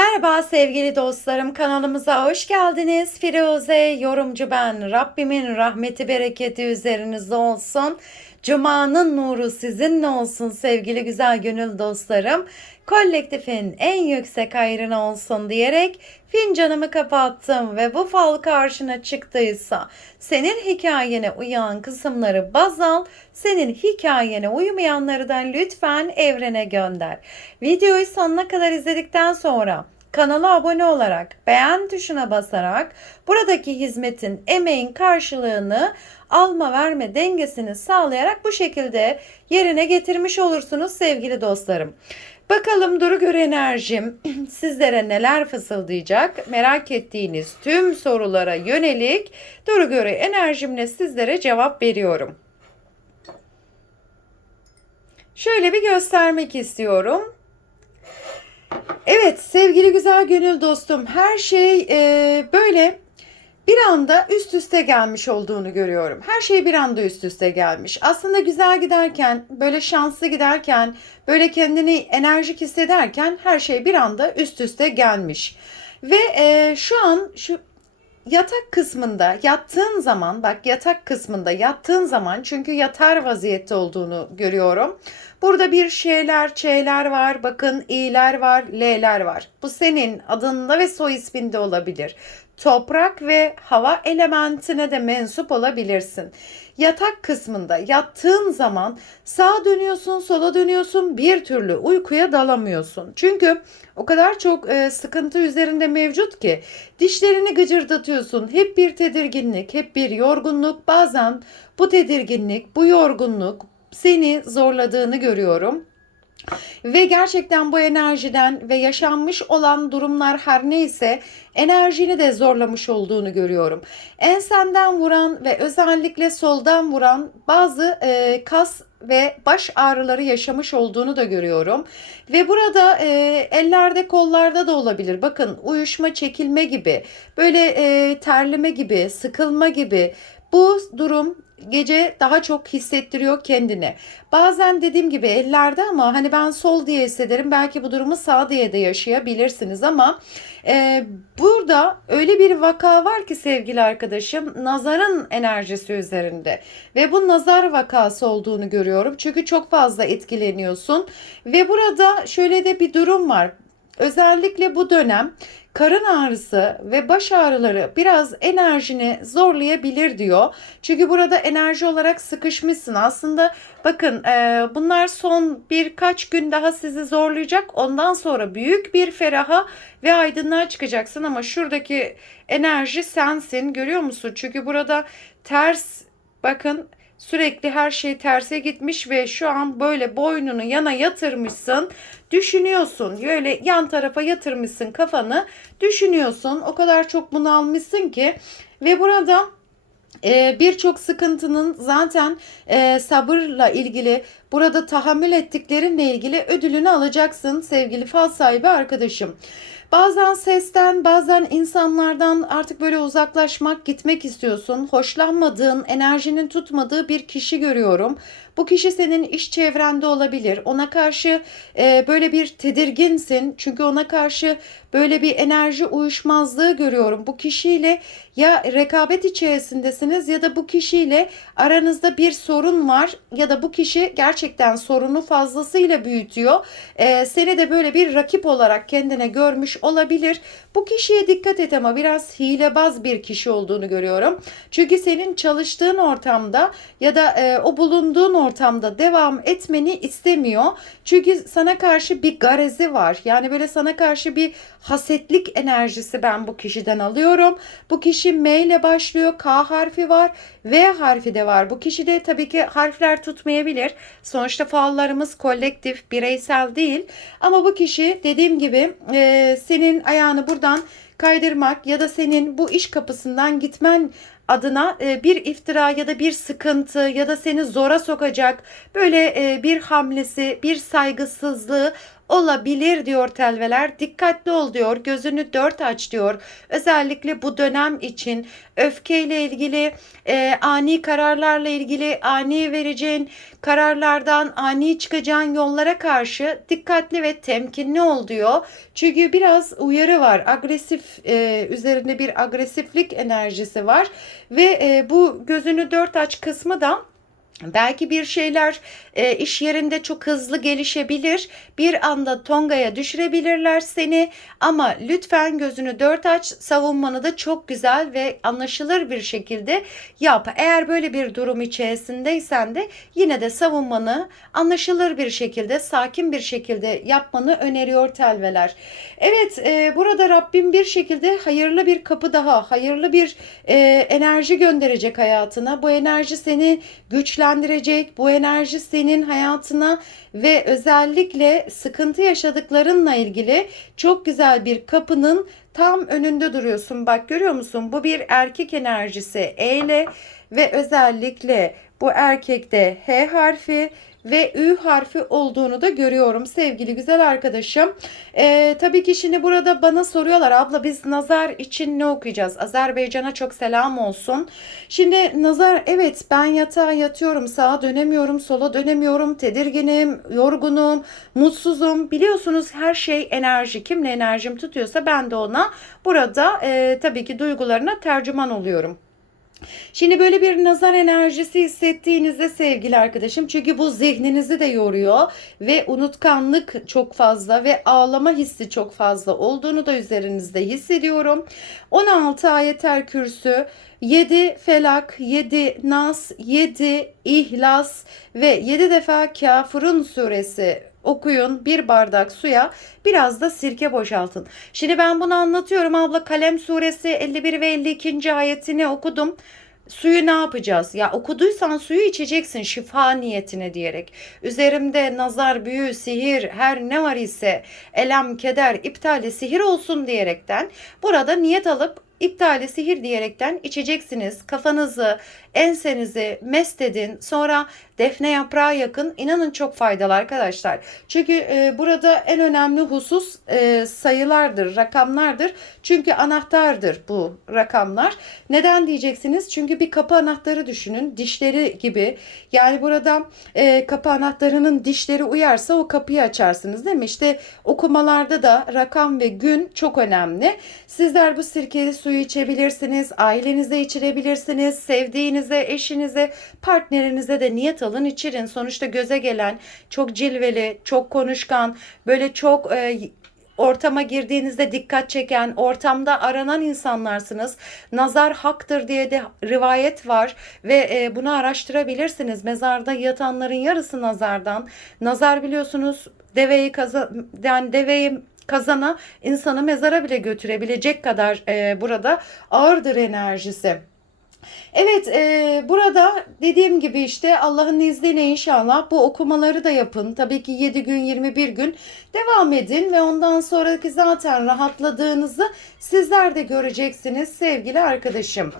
Merhaba sevgili dostlarım kanalımıza hoş geldiniz. Firuze yorumcu ben. Rabbimin rahmeti bereketi üzerinizde olsun. Cuma'nın nuru sizinle olsun sevgili güzel gönül dostlarım. Kolektifin en yüksek hayrına olsun diyerek fincanımı kapattım ve bu fal karşına çıktıysa senin hikayene uyan kısımları baz al, senin hikayene uymayanları da lütfen evrene gönder. Videoyu sonuna kadar izledikten sonra kanala abone olarak, beğen tuşuna basarak buradaki hizmetin, emeğin karşılığını alma verme dengesini sağlayarak bu şekilde yerine getirmiş olursunuz sevgili dostlarım. Bakalım Duru Göre enerjim sizlere neler fısıldayacak? Merak ettiğiniz tüm sorulara yönelik Duru Göre enerjimle sizlere cevap veriyorum. Şöyle bir göstermek istiyorum. Evet sevgili güzel gönül dostum her şey e, böyle bir anda üst üste gelmiş olduğunu görüyorum. Her şey bir anda üst üste gelmiş. Aslında güzel giderken, böyle şanslı giderken, böyle kendini enerjik hissederken her şey bir anda üst üste gelmiş. Ve e, şu an şu yatak kısmında yattığın zaman bak yatak kısmında yattığın zaman çünkü yatar vaziyette olduğunu görüyorum. Burada bir şeyler, ç'ler var. Bakın i'ler var, l'ler var. Bu senin adında ve soy isminde olabilir. Toprak ve hava elementine de mensup olabilirsin. Yatak kısmında yattığın zaman sağa dönüyorsun, sola dönüyorsun, bir türlü uykuya dalamıyorsun. Çünkü o kadar çok e, sıkıntı üzerinde mevcut ki dişlerini gıcırdatıyorsun. Hep bir tedirginlik, hep bir yorgunluk. Bazen bu tedirginlik, bu yorgunluk, seni zorladığını görüyorum. Ve gerçekten bu enerjiden ve yaşanmış olan durumlar her neyse enerjini de zorlamış olduğunu görüyorum. Ensenden vuran ve özellikle soldan vuran bazı e, kas ve baş ağrıları yaşamış olduğunu da görüyorum. Ve burada e, ellerde kollarda da olabilir. Bakın uyuşma çekilme gibi böyle e, terleme gibi sıkılma gibi bu durum gece daha çok hissettiriyor kendini. Bazen dediğim gibi ellerde ama hani ben sol diye hissederim. Belki bu durumu sağ diye de yaşayabilirsiniz ama e, burada öyle bir vaka var ki sevgili arkadaşım nazarın enerjisi üzerinde ve bu nazar vakası olduğunu görüyorum. Çünkü çok fazla etkileniyorsun ve burada şöyle de bir durum var. Özellikle bu dönem karın ağrısı ve baş ağrıları biraz enerjini zorlayabilir diyor. Çünkü burada enerji olarak sıkışmışsın. Aslında bakın e, bunlar son birkaç gün daha sizi zorlayacak. Ondan sonra büyük bir feraha ve aydınlığa çıkacaksın ama şuradaki enerji sensin. Görüyor musun? Çünkü burada ters bakın Sürekli her şey terse gitmiş ve şu an böyle boynunu yana yatırmışsın. Düşünüyorsun. Böyle yan tarafa yatırmışsın kafanı. Düşünüyorsun. O kadar çok bunu almışsın ki ve burada e, birçok sıkıntının zaten e, sabırla ilgili burada tahammül ettiklerinle ilgili ödülünü alacaksın sevgili fal sahibi arkadaşım. Bazen sesten, bazen insanlardan artık böyle uzaklaşmak, gitmek istiyorsun. Hoşlanmadığın, enerjinin tutmadığı bir kişi görüyorum. Bu kişi senin iş çevrende olabilir. Ona karşı e, böyle bir tedirginsin. Çünkü ona karşı böyle bir enerji uyuşmazlığı görüyorum. Bu kişiyle ya rekabet içerisindesiniz ya da bu kişiyle aranızda bir sorun var ya da bu kişi gerçekten sorunu fazlasıyla büyütüyor. E, seni de böyle bir rakip olarak kendine görmüş olabilir. Bu kişiye dikkat et ama biraz hilebaz bir kişi olduğunu görüyorum. Çünkü senin çalıştığın ortamda ya da e, o bulunduğun ortamda devam etmeni istemiyor. Çünkü sana karşı bir garezi var. Yani böyle sana karşı bir hasetlik enerjisi ben bu kişiden alıyorum. Bu kişi M ile başlıyor. K harfi var. V harfi de var. Bu kişide tabii ki harfler tutmayabilir. Sonuçta fallarımız kolektif, bireysel değil. Ama bu kişi dediğim gibi e, senin ayağını buradan kaydırmak ya da senin bu iş kapısından gitmen adına e, bir iftira ya da bir sıkıntı ya da seni zora sokacak böyle e, bir hamlesi, bir saygısızlığı olabilir diyor telveler. Dikkatli ol diyor. Gözünü dört aç diyor. Özellikle bu dönem için öfkeyle ilgili, e, ani kararlarla ilgili, ani vereceğin kararlardan, ani çıkacağın yollara karşı dikkatli ve temkinli ol diyor. Çünkü biraz uyarı var. Agresif e, üzerinde bir agresiflik enerjisi var ve e, bu gözünü dört aç kısmı da Belki bir şeyler e, iş yerinde çok hızlı gelişebilir. Bir anda tongaya düşürebilirler seni. Ama lütfen gözünü dört aç. Savunmanı da çok güzel ve anlaşılır bir şekilde yap. Eğer böyle bir durum içerisindeysen de yine de savunmanı anlaşılır bir şekilde, sakin bir şekilde yapmanı öneriyor telveler. Evet, e, burada Rabbim bir şekilde hayırlı bir kapı daha, hayırlı bir e, enerji gönderecek hayatına. Bu enerji seni güçlendirecek. Bu enerji senin hayatına ve özellikle sıkıntı yaşadıklarınla ilgili çok güzel bir kapının tam önünde duruyorsun. Bak görüyor musun? Bu bir erkek enerjisi. E ile ve özellikle bu erkekte H harfi ve Ü harfi olduğunu da görüyorum sevgili güzel arkadaşım. Ee, tabii ki şimdi burada bana soruyorlar abla biz nazar için ne okuyacağız? Azerbaycan'a çok selam olsun. Şimdi nazar evet ben yatağa yatıyorum sağa dönemiyorum sola dönemiyorum tedirginim yorgunum mutsuzum biliyorsunuz her şey enerji kimle enerjim tutuyorsa ben de ona burada e, tabii ki duygularına tercüman oluyorum. Şimdi böyle bir nazar enerjisi hissettiğinizde sevgili arkadaşım çünkü bu zihninizi de yoruyor ve unutkanlık çok fazla ve ağlama hissi çok fazla olduğunu da üzerinizde hissediyorum. 16 ayetel kürsü 7 felak, 7 nas, 7 ihlas ve 7 defa kafirun suresi okuyun bir bardak suya biraz da sirke boşaltın. Şimdi ben bunu anlatıyorum abla Kalem suresi 51 ve 52. ayetini okudum. Suyu ne yapacağız? Ya okuduysan suyu içeceksin şifa niyetine diyerek. Üzerimde nazar, büyü, sihir her ne var ise elem, keder, iptali, sihir olsun diyerekten burada niyet alıp iptali sihir diyerekten içeceksiniz. Kafanızı, ensenizi mest edin. Sonra defne yaprağı yakın. İnanın çok faydalı arkadaşlar. Çünkü e, burada en önemli husus e, sayılardır, rakamlardır. Çünkü anahtardır bu rakamlar. Neden diyeceksiniz? Çünkü bir kapı anahtarı düşünün. Dişleri gibi. Yani burada e, kapı anahtarının dişleri uyarsa o kapıyı açarsınız değil mi? İşte okumalarda da rakam ve gün çok önemli. Sizler bu sirkeli suyu içebilirsiniz. Ailenize içirebilirsiniz. Sevdiğinize, eşinize, partnerinize de niyet alın içirin. Sonuçta göze gelen çok cilveli, çok konuşkan, böyle çok e, ortama girdiğinizde dikkat çeken, ortamda aranan insanlarsınız. Nazar haktır diye de rivayet var ve e, bunu araştırabilirsiniz. Mezarda yatanların yarısı nazardan. Nazar biliyorsunuz deveyi kazan yani deveyi kazana insanı mezara bile götürebilecek kadar e, burada ağırdır enerjisi. Evet e, burada dediğim gibi işte Allah'ın izniyle inşallah bu okumaları da yapın. Tabii ki 7 gün 21 gün devam edin ve ondan sonraki zaten rahatladığınızı sizler de göreceksiniz sevgili arkadaşım.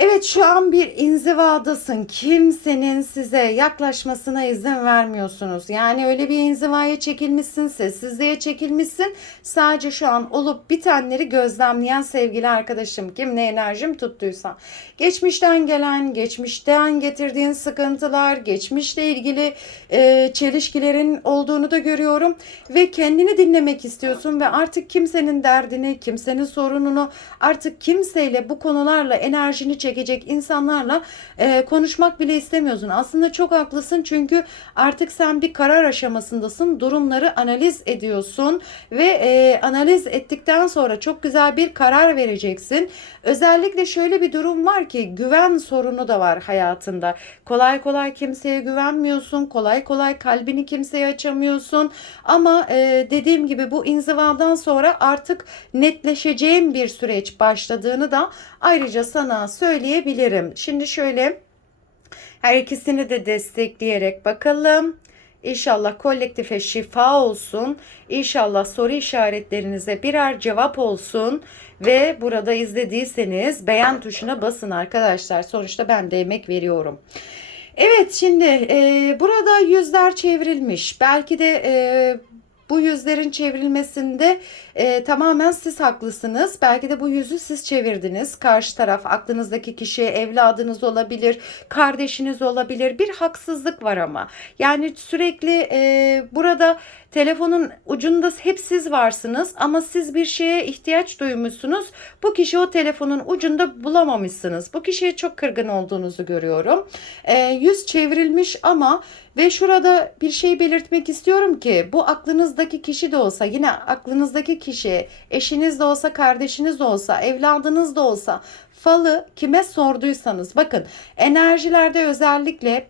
Evet şu an bir inzivadasın. Kimsenin size yaklaşmasına izin vermiyorsunuz. Yani öyle bir inzivaya çekilmişsin, sessizliğe çekilmişsin. Sadece şu an olup bitenleri gözlemleyen sevgili arkadaşım. Kim ne enerjim tuttuysa. Geçmişten gelen, geçmişten getirdiğin sıkıntılar, geçmişle ilgili e, çelişkilerin olduğunu da görüyorum. Ve kendini dinlemek istiyorsun ve artık kimsenin derdini, kimsenin sorununu, artık kimseyle bu konularla enerjini çekilmişsin çekecek insanlarla e, konuşmak bile istemiyorsun. Aslında çok haklısın çünkü artık sen bir karar aşamasındasın. Durumları analiz ediyorsun ve e, analiz ettikten sonra çok güzel bir karar vereceksin. Özellikle şöyle bir durum var ki güven sorunu da var hayatında. Kolay kolay kimseye güvenmiyorsun. Kolay kolay kalbini kimseye açamıyorsun. Ama e, dediğim gibi bu inzivadan sonra artık netleşeceğim bir süreç başladığını da ayrıca sana söyleyebilirim. Şimdi şöyle her ikisini de destekleyerek bakalım. İnşallah kolektife şifa olsun. İnşallah soru işaretlerinize birer cevap olsun. Ve burada izlediyseniz beğen tuşuna basın arkadaşlar. Sonuçta ben de emek veriyorum. Evet şimdi e, burada yüzler çevrilmiş. Belki de e, bu yüzlerin çevrilmesinde e, tamamen siz haklısınız. Belki de bu yüzü siz çevirdiniz. Karşı taraf aklınızdaki kişi evladınız olabilir, kardeşiniz olabilir. Bir haksızlık var ama. Yani sürekli e, burada telefonun ucunda hep siz varsınız ama siz bir şeye ihtiyaç duymuşsunuz. Bu kişi o telefonun ucunda bulamamışsınız. Bu kişiye çok kırgın olduğunuzu görüyorum. E, yüz çevrilmiş ama ve şurada bir şey belirtmek istiyorum ki bu aklınızdaki kişi de olsa yine aklınızdaki kişi eşiniz de olsa kardeşiniz de olsa evladınız da olsa falı kime sorduysanız bakın enerjilerde özellikle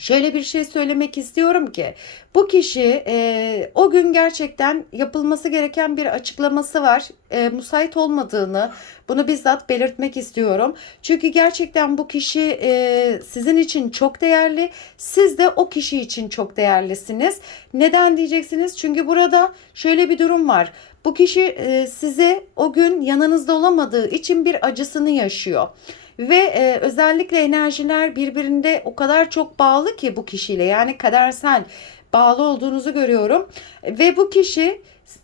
Şöyle bir şey söylemek istiyorum ki bu kişi e, o gün gerçekten yapılması gereken bir açıklaması var. E, müsait olmadığını bunu bizzat belirtmek istiyorum. Çünkü gerçekten bu kişi e, sizin için çok değerli. Siz de o kişi için çok değerlisiniz. Neden diyeceksiniz? Çünkü burada şöyle bir durum var. Bu kişi e, size o gün yanınızda olamadığı için bir acısını yaşıyor. Ve e, özellikle enerjiler birbirinde o kadar çok bağlı ki bu kişiyle yani kadersel bağlı olduğunuzu görüyorum. Ve bu kişi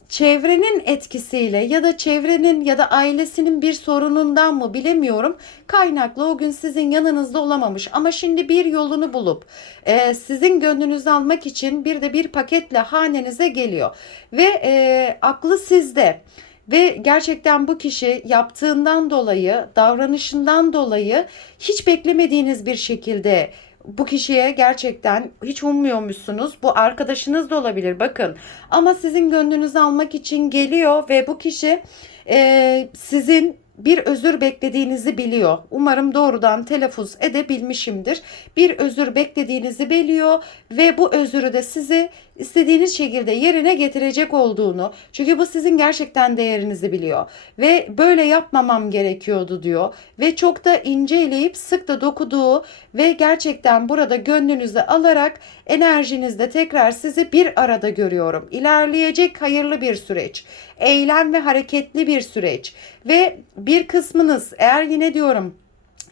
çevrenin etkisiyle ya da çevrenin ya da ailesinin bir sorunundan mı bilemiyorum kaynaklı o gün sizin yanınızda olamamış ama şimdi bir yolunu bulup e, sizin gönlünüzü almak için bir de bir paketle hanenize geliyor ve e, aklı sizde. Ve gerçekten bu kişi yaptığından dolayı, davranışından dolayı hiç beklemediğiniz bir şekilde bu kişiye gerçekten hiç ummuyormuşsunuz. Bu arkadaşınız da olabilir bakın. Ama sizin gönlünüzü almak için geliyor ve bu kişi e, sizin bir özür beklediğinizi biliyor. Umarım doğrudan telaffuz edebilmişimdir. Bir özür beklediğinizi biliyor ve bu özürü de sizi istediğiniz şekilde yerine getirecek olduğunu. Çünkü bu sizin gerçekten değerinizi biliyor ve böyle yapmamam gerekiyordu diyor ve çok da inceleyip sık da dokuduğu ve gerçekten burada gönlünüzü alarak enerjinizde tekrar sizi bir arada görüyorum. İlerleyecek hayırlı bir süreç. Eylem ve hareketli bir süreç ve bir kısmınız eğer yine diyorum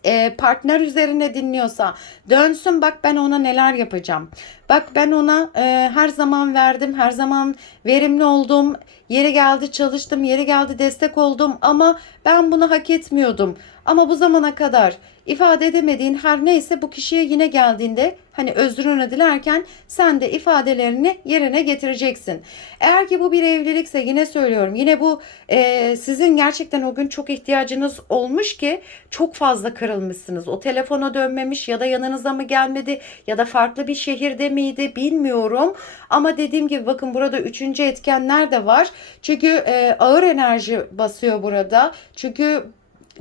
e, partner üzerine dinliyorsa dönsün bak ben ona neler yapacağım. Bak ben ona e, her zaman verdim, her zaman verimli oldum. Yeri geldi çalıştım, yeri geldi destek oldum ama ben bunu hak etmiyordum. Ama bu zamana kadar ifade edemediğin her neyse bu kişiye yine geldiğinde hani özrünü dilerken sen de ifadelerini yerine getireceksin. Eğer ki bu bir evlilikse yine söylüyorum yine bu e, sizin gerçekten o gün çok ihtiyacınız olmuş ki çok fazla kırılmışsınız. O telefona dönmemiş ya da yanınıza mı gelmedi ya da farklı bir şehirde miydi bilmiyorum. Ama dediğim gibi bakın burada üçüncü etkenler de var. Çünkü e, ağır enerji basıyor burada. Çünkü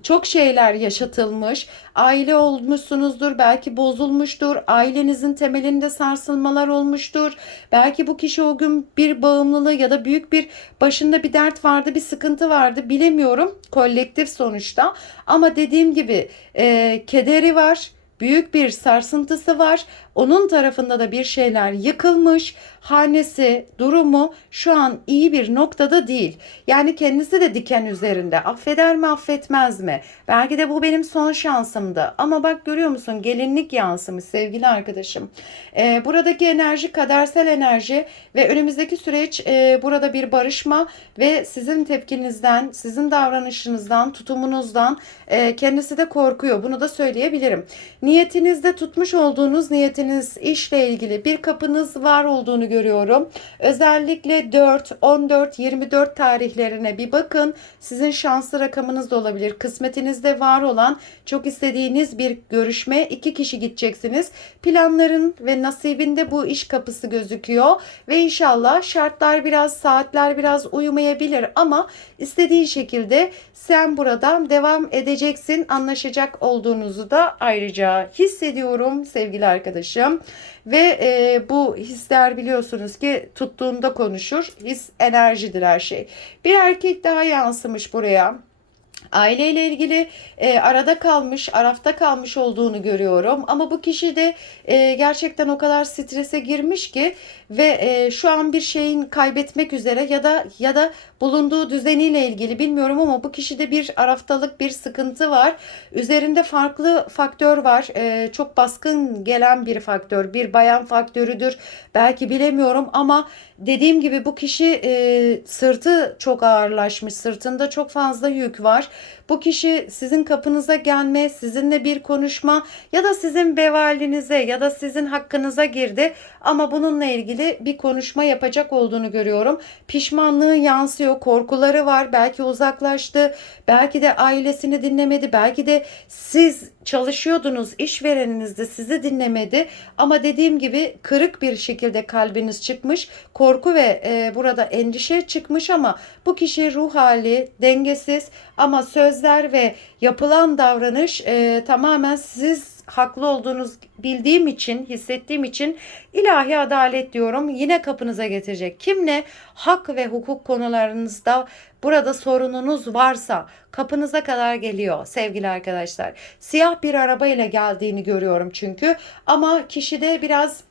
çok şeyler yaşatılmış. Aile olmuşsunuzdur, belki bozulmuştur. Ailenizin temelinde sarsılmalar olmuştur. Belki bu kişi o gün bir bağımlılığı ya da büyük bir başında bir dert vardı, bir sıkıntı vardı. Bilemiyorum. Kolektif sonuçta. Ama dediğim gibi e, kederi var büyük bir sarsıntısı var. Onun tarafında da bir şeyler yıkılmış. Hanesi, durumu şu an iyi bir noktada değil. Yani kendisi de diken üzerinde. Affeder mi, affetmez mi? Belki de bu benim son şansımdı. Ama bak görüyor musun? Gelinlik yansımış sevgili arkadaşım. Ee, buradaki enerji kadersel enerji ve önümüzdeki süreç e, burada bir barışma ve sizin tepkinizden, sizin davranışınızdan, tutumunuzdan e, kendisi de korkuyor. Bunu da söyleyebilirim. Niyetinizde tutmuş olduğunuz niyetiniz işle ilgili bir kapınız var olduğunu görüyorum. Özellikle 4, 14, 24 tarihlerine bir bakın. Sizin şanslı rakamınız da olabilir. Kısmetinizde var olan çok istediğiniz bir görüşme. iki kişi gideceksiniz. Planların ve nasibinde bu iş kapısı gözüküyor. Ve inşallah şartlar biraz, saatler biraz uyumayabilir ama istediğin şekilde sen buradan devam edeceksin. Anlaşacak olduğunuzu da ayrıca hissediyorum sevgili arkadaşım. Ve e, bu hisler biliyorsunuz ki tuttuğunda konuşur. His enerjidir her şey. Bir erkek daha yansımış buraya aileyle ilgili e, arada kalmış, arafta kalmış olduğunu görüyorum. Ama bu kişi de e, gerçekten o kadar strese girmiş ki ve e, şu an bir şeyin kaybetmek üzere ya da ya da bulunduğu düzeniyle ilgili bilmiyorum ama bu kişide bir araftalık bir sıkıntı var. Üzerinde farklı faktör var. E, çok baskın gelen bir faktör, bir bayan faktörüdür. Belki bilemiyorum ama dediğim gibi bu kişi e, sırtı çok ağırlaşmış, sırtında çok fazla yük var. Bu kişi sizin kapınıza gelme, sizinle bir konuşma ya da sizin vevalinize ya da sizin hakkınıza girdi. Ama bununla ilgili bir konuşma yapacak olduğunu görüyorum. Pişmanlığı yansıyor, korkuları var, belki uzaklaştı, belki de ailesini dinlemedi, belki de siz çalışıyordunuz, işvereniniz de sizi dinlemedi. Ama dediğim gibi kırık bir şekilde kalbiniz çıkmış, korku ve e, burada endişe çıkmış ama bu kişi ruh hali dengesiz. Ama sözler ve yapılan davranış e, tamamen siz haklı olduğunuz bildiğim için, hissettiğim için ilahi adalet diyorum. Yine kapınıza getirecek. Kimle hak ve hukuk konularınızda burada sorununuz varsa kapınıza kadar geliyor sevgili arkadaşlar. Siyah bir araba ile geldiğini görüyorum çünkü ama kişide biraz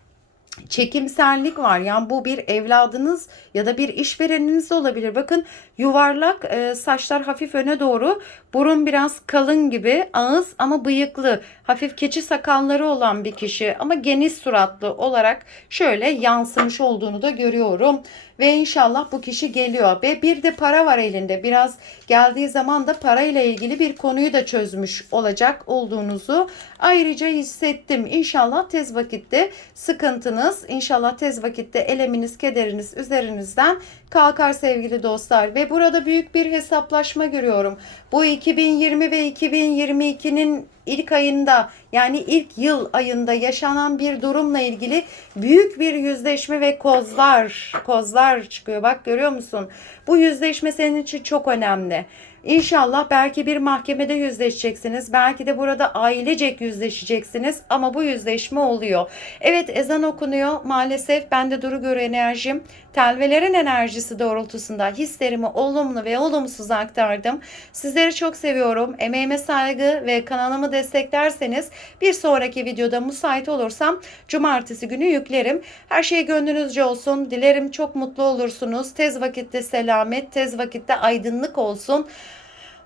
çekimsellik var. Yani bu bir evladınız ya da bir işvereniniz de olabilir. Bakın yuvarlak e, saçlar hafif öne doğru, burun biraz kalın gibi, ağız ama bıyıklı, hafif keçi sakalları olan bir kişi ama geniş suratlı olarak şöyle yansımış olduğunu da görüyorum. Ve inşallah bu kişi geliyor. Ve bir de para var elinde. Biraz geldiği zaman da parayla ilgili bir konuyu da çözmüş olacak olduğunuzu ayrıca hissettim. İnşallah tez vakitte sıkıntınız, inşallah tez vakitte eleminiz, kederiniz üzerinizden kalkar sevgili dostlar. Ve burada büyük bir hesaplaşma görüyorum. Bu 2020 ve 2022'nin ilk ayında yani ilk yıl ayında yaşanan bir durumla ilgili büyük bir yüzleşme ve kozlar kozlar çıkıyor. Bak görüyor musun? Bu yüzleşme senin için çok önemli. İnşallah belki bir mahkemede yüzleşeceksiniz. Belki de burada ailecek yüzleşeceksiniz ama bu yüzleşme oluyor. Evet ezan okunuyor. Maalesef ben de duru göre enerjim telvelerin enerjisi doğrultusunda hislerimi olumlu ve olumsuz aktardım. Sizleri çok seviyorum. Emeğime saygı ve kanalımı desteklerseniz bir sonraki videoda müsait olursam cumartesi günü yüklerim. Her şey gönlünüzce olsun. Dilerim çok mutlu olursunuz. Tez vakitte selamet, tez vakitte aydınlık olsun.